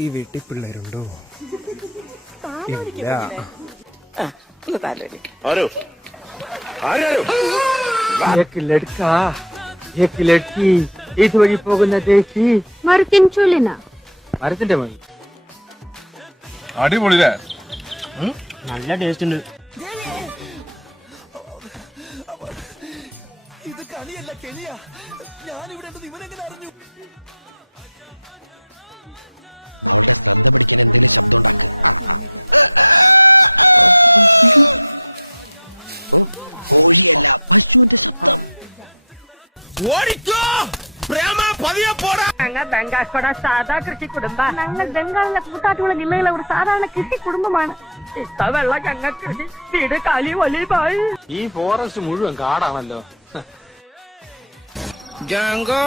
ഈ വീട്ടിൽ പിള്ളേരുണ്ടോ? ഇല്ല. ഇതുവഴി പോകുന്ന ദേശി മരത്തിൻ ചുള്ളിന മരത്തിന്റെ മതി. അടിപൊളിയില്ലേ? നല്ല ടേസ്റ്റ് ഉണ്ട്. ഇത് കളിയല്ല, കെണിയാ. ഞാനിവിടെ ഇവനെങ്ങനെ അറിഞ്ഞു? ഓടിക്കോ പ്രേമ, പതിയെ പോടാ. ഞങ്ങൾ ബംഗാൾക്കോട സാധാ കൃഷി കുടുംബം. ഞങ്ങൾ ബംഗാളിലെ കൂത്താട്ടുകുളം ജില്ലയിലെ ഒരു സാധാരണ കൃഷി കുടുംബമാണ്. ഇത്ത വെള്ള ഞങ്ങൾ കൃഷി വീട് കാലി വലിയ ഈ ഫോറസ്റ്റ് മുഴുവൻ കാടാണല്ലോ. ജാങ്കോ